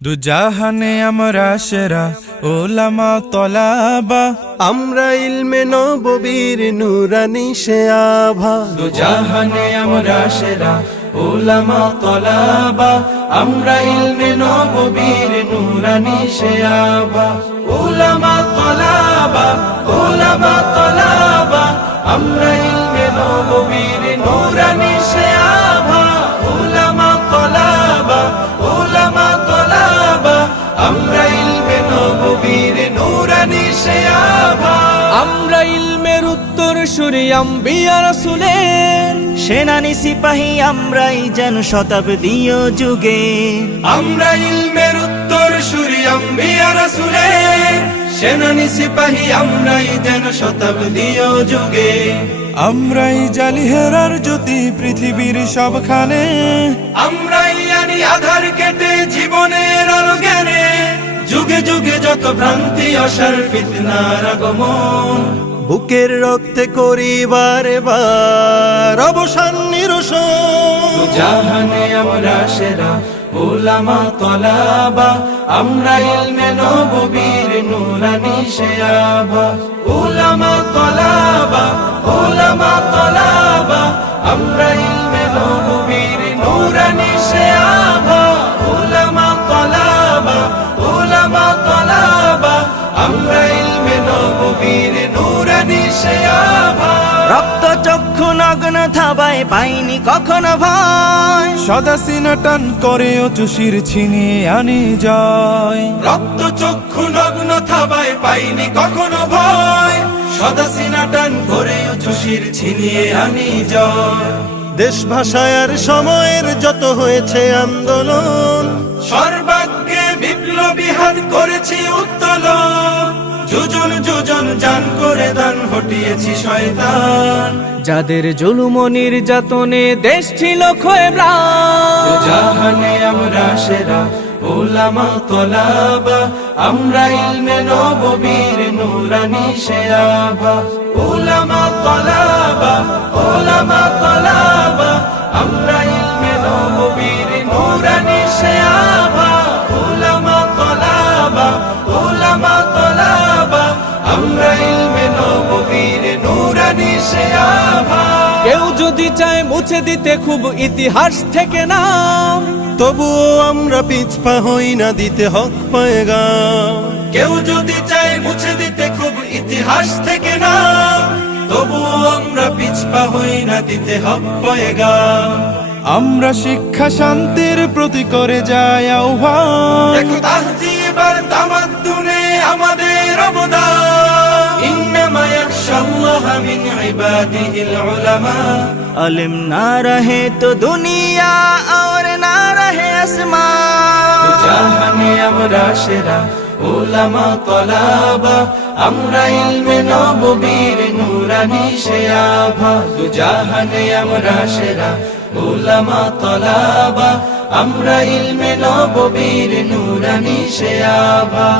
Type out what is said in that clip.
দুজাহানে আমরা সেরা ওলামা তলাবা, আমরা ইলমে নববীর নুরানি সে আভা। দুজাহানে আমরা সেরা ওলামা তলাবা, আমরা ইলমে নববীর নুরানি সে আভা। ওলামা তলাবা, ওলামা তলাবা, আমরা ইলমে নববীর নুরানি সে আভা। ওলামা তলাবা, ওলামা তলাবা, আমরা ইলমে নববীর নুরানি সে আভা। আমরা ইলমের উত্তর সূরি আম্বিয়া রাসূলের সেনানি সিপাহী আমরাই যেন শতাব্দীয় যুগে। আমরা ইলমের উত্তর সূরি আম্বিয়া রাসূলের সেনানি সিপাহী আমরাই যেন শতাব্দীয় যুগে। আমরাই জালি হেরার জ্যোতি পৃথিবীর সবখানে, আমরাই আনি আধার কেটে জীবনের আলো জ্ঞানে। যুগে যুগে যত ভ্রান্তি অসার ফিতনার আগমন, বুকের রক্তে করি বারে বার অবসান নিরসন। জাহানে আমরা সেরা ওলামা তলাবা, আমরা ইলমে নববীর নুরানি সে আভা। ওলামা তলাবা, ওলামা তলাবা, আমরা ইলমে নববীর নুরানি সে আভা। ওলামা তলাবা, ওলামা তলাবা, আমরা ইলমে নববীর নুরানি সে আভা। রক্ত চক্ষু নগ্ন থাবায় পাইনি কখনো ভয়, সদা সিনা টান করে চুষির ছিনিয়ে আনি জয়। রক্ত চক্ষু নগ্ন থাবায় পাইনি কখনো ভয়, সদা সিনা টান করে চুষির ছিনিয়ে আনি জয়। দেশ ভাষায় আর সময়ের যত হয়েছে আন্দোলন, সর্বাগ্যে বিপ্লবী হাত করেছি উত্তোলন। যোজন যোজন জান করে দান হটিয়েছি শয়তান। যাদের জুলুম ও নির্যাতনে দেশ ছিল ক্ষয়ে ম্লান। জাহানে আমরা সেরা ওলামা তলাবা, আমরা ইলমে নববীর নুরানি সে আভা। ওলামা তলাবা, ওলামা তলাবা, আমরা ইলমে নববীর নুরানি সে আভা। ওলামা তলাবা, ওলামা তলাবা, আমরা ইলমে নববীর নুরানি সে আভা। কেউ যদি চায় মুছে দিতে খুব ইতিহাস থেকে নাম, তবুও আমরা পিছপা হই না দিতে হক পয়গাম। কেউ যদি চায় মুছে দিতে খুব ইতিহাস থেকে না, তবুও আমরা পিছপা হই না দিতে হক পয়গাম। আমরা শিক্ষা শান্তির প্রতি করে যাই আহ্বান। দেখো তাহজিব আর তামাদ্দুনে আমাদের অবদান। ইন্নামা ইয়াখশাল্লাহা মিন ইবাদিহিল উলামা। अलिम ना रहे तो दुनिया और ना रहे आसमान। জাহানে আমরা সেরা ওলামা তলাবা, আমরা ইলমে নববীর নুরানি সে আভা। জাহানে আমরা সেরা ওলামা তলাবা, আমরা ইলমে নববীর নুরানি সে আভা।